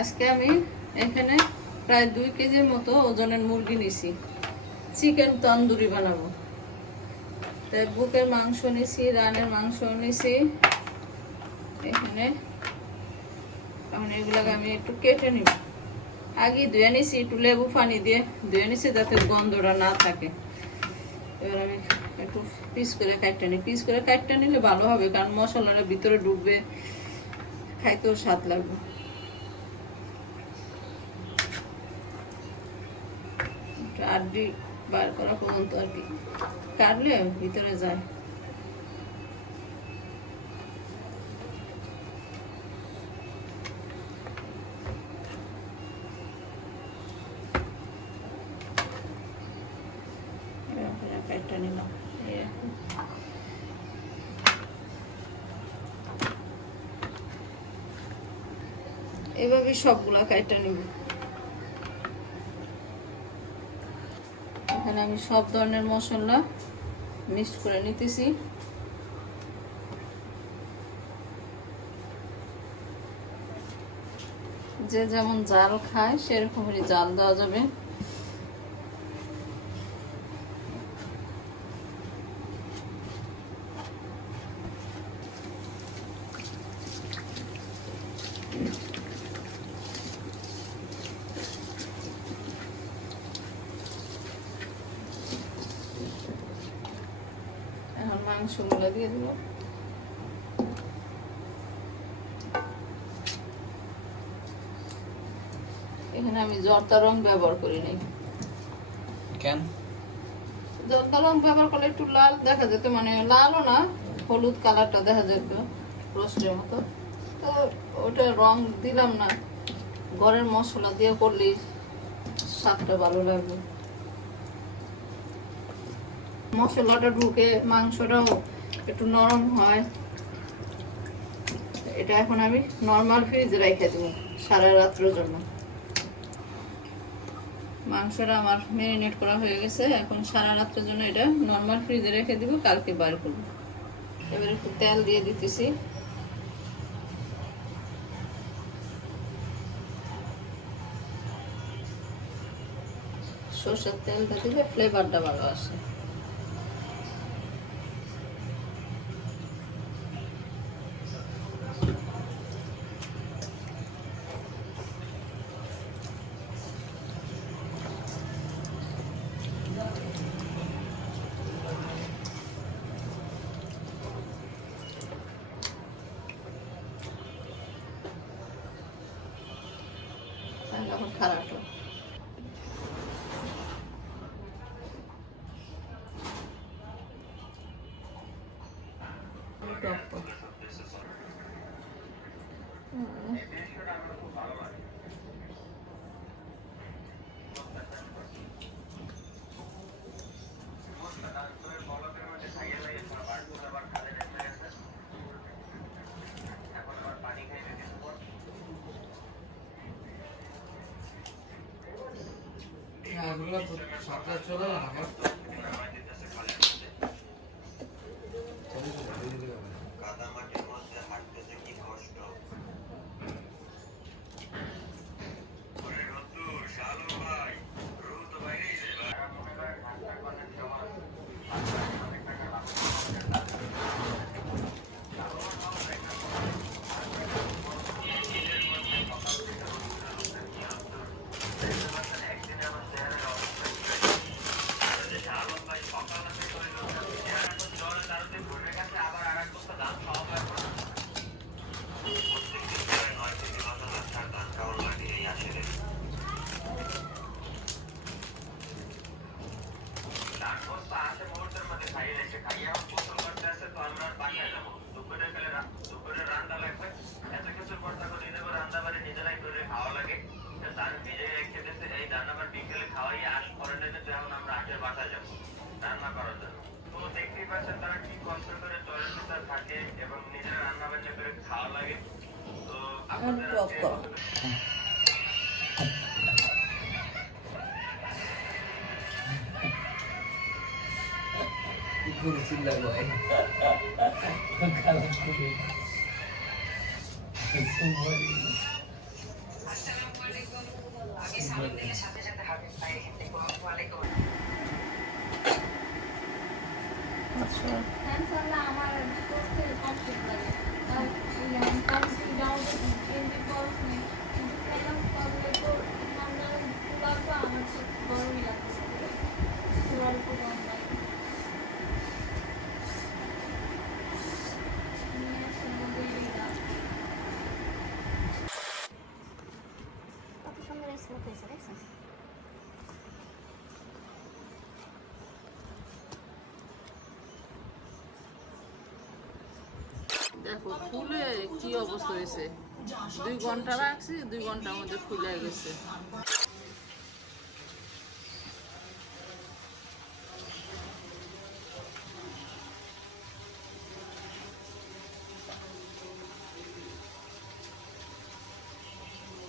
আজকে আমি এখানে প্রায় 2 কেজির মতো ওজনের মুরগি নিছি, চিকেন তন্দুরি বানাবো। তাই বুকের মাংস নিছি, রানের মাংস নিছি এখানে। এখন এগুলোকে আমি একটু কেটে নিব। আগে ধুয়ে নিছি, একটু লেবু পানি দিয়ে ধুয়ে নিছি যাতে গন্ধটা না থাকে। এবার আমি একটু পিস করে কাটতে নিই। পিস করে কাটতে নিলে ভালো হবে, কারণ মশলাটা ভিতরে ঢুকবে, খাইতেও স্বাদ লাগবে। আড্ডি বার করা পর্যন্ত আর কি কাটলে ভিতরে যায়। কাটটা নিলাম। এভাবে সবগুলা কাটটা নিব। এখানে আমি সব ধরনের মশলা মিক্স করে নিতেছি। যে যেমন জাল খায় সেরকমই জাল দেওয়া যাবে। এখন মাংসগুলো দিয়ে দেবো। এখানে আমি জর্দা রং ব্যবহার করি নাই। কেন? জর্দা রং ব্যবহার করলে একটু লাল দেখা যেত, মানে লালও না, হলুদ কালারটা দেখা যেত রোস্টের মতো। তো ওটা রং দিলাম না, ঘরের মশলা দিয়ে করলে স্বাদটা ভালো লাগবে। মশলাটা ঢুকে মাংসটাও একটু নরম হয়। এটা এখন আমি নর্মাল ফ্রিজে রেখে দেবো সারা রাত্রের জন্য। মাংসটা আমার ম্যারিনেট করা হয়ে গেছে, এখন সারা রাত্রের জন্য এটা নর্মাল ফ্রিজে রেখে দিব, কালকে বার করব। এবার একটু তেল দিয়ে দিতেছি। সরষের তেলটা দিলে ফ্লেভারটা ভালো আসে। এখন খারাপ চলে আচ্ছা কত সুন্দর স্মুথ হয়েছে দেখছেন? দেখো ফুলে কি অবস্থা হয়েছে, 2 ঘন্টা রাখছি, 2 ঘন্টার মধ্যে ফুলে গেছে।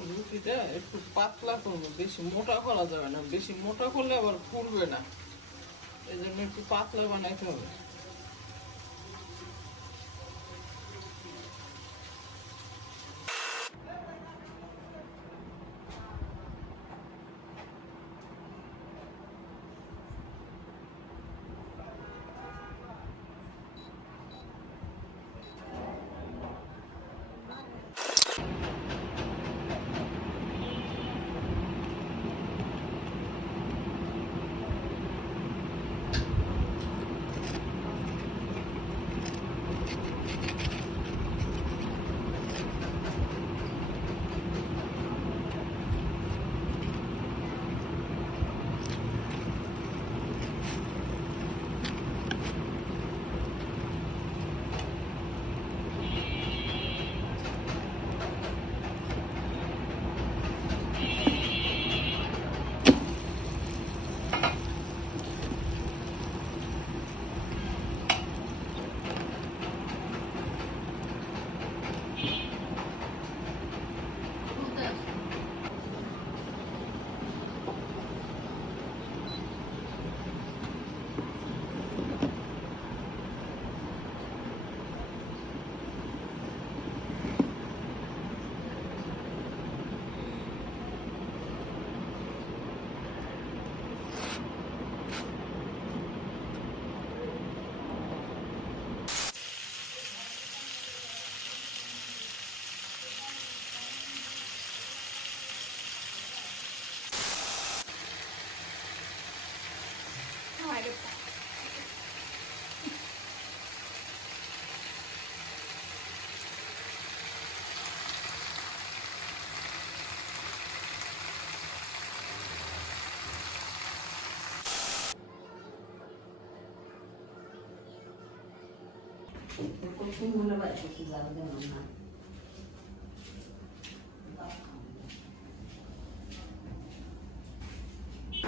রুটিটা একটু পাতলা করবো, বেশি মোটা করা যাবে না, বেশি মোটা করলে আবার ফুলবে না, এই জন্য একটু পাতলা বানাইতে হবে।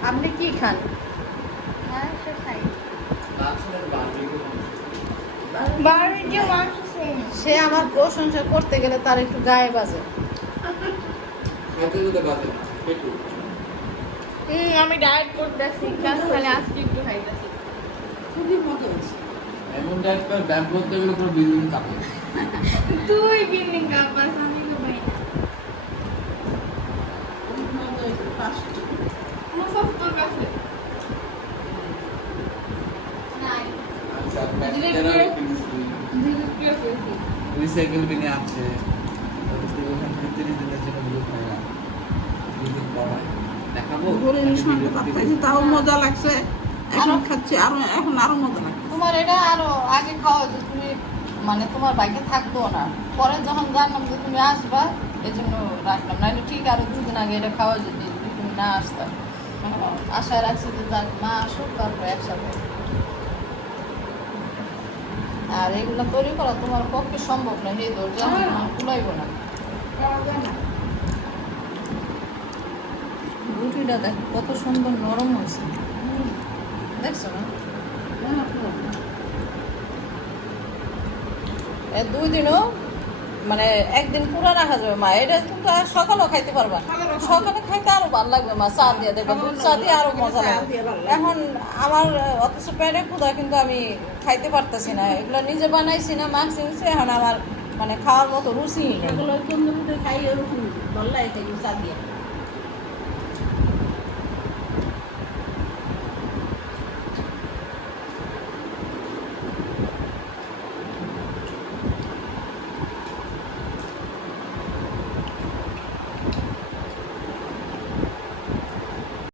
আপনি কি খান? হ্যাঁ সে খাই। তাছাড়া বারবিকিউ বারবিকিউ মাংস সেম। সে আমার প্রশংসা করতে গেলে তার একটু গায়ে বাজে। খাইতে যেতে বাজে না, পেটু। আমি ডায়েট করতেছি, কেন খালি আজকে একটু খাইতেছি। খুবই মজা হয়েছে। এমন ডায়েট করে ব্যায়াম করতে গেলে পুরো বিল্ডিং কাঁপে। তুই বিল্ডিং কাপাস, আমি তো ভাই না। মুসাফ তোর কাছে নাই। আচ্ছা, ধীরে ব্যাকটেরিয়া ধীরে- কিনেছি, ধীরে ধীরে ফেলছি। রিসাইকেল বিনে আছে। তারপর ওখান থেকে 30 দিনের জন্য গ্রুপ হয় না। 30 দিন পর হয়। দেখাবো? ঘুরে নাকি সঙ্গে ভিডিও ভাত দিব? খাইছি, তাও মজা লাগছে। এখন খাচ্ছি এখন আরো মজা লাগছে। তোমার এটা আরো আগে খাওয়া যে তুমি মানে তোমার বাইকে থাকতো না, পরে যখন জানলাম যে তুমি আসবা এই জন্য রাখলাম, নাহলে ঠিক আরো 2 দিন আগে এটা খাওয়া যেত যদি তুমি না আসতা। আশায় রাখছি যে যাক মা আসুক তারপরে একসাথে। আর এগুলো তৈরি করা তোমার পক্ষে সম্ভব না, এই ধৈর্য কুলাইব না। রুটিটা দেখো কত সুন্দর নরম হয়েছে, দেখছো না? এ 2 দিনও মানে একদিন পুরো রাখা যাবে মা, এটা কিন্তু আর সকালেও খাইতে পারবা, সকালে খাইতে আরো ভালো লাগবে মা, চা দিয়ে দেখবে, দুধ চা দিয়ে আরো মজা লাগবে। এখন আমার অথচ পেটে ক্ষুধা কিন্তু আমি খাইতে পারতেছি না, এগুলো নিজে বানাইছি না, মাখছি, এখন আমার মানে খাওয়ার মতো রুচি নেই। এগুলো তন্দুরিতে খাই, ওরকম ভালো লাগে খাই চা দিয়ে।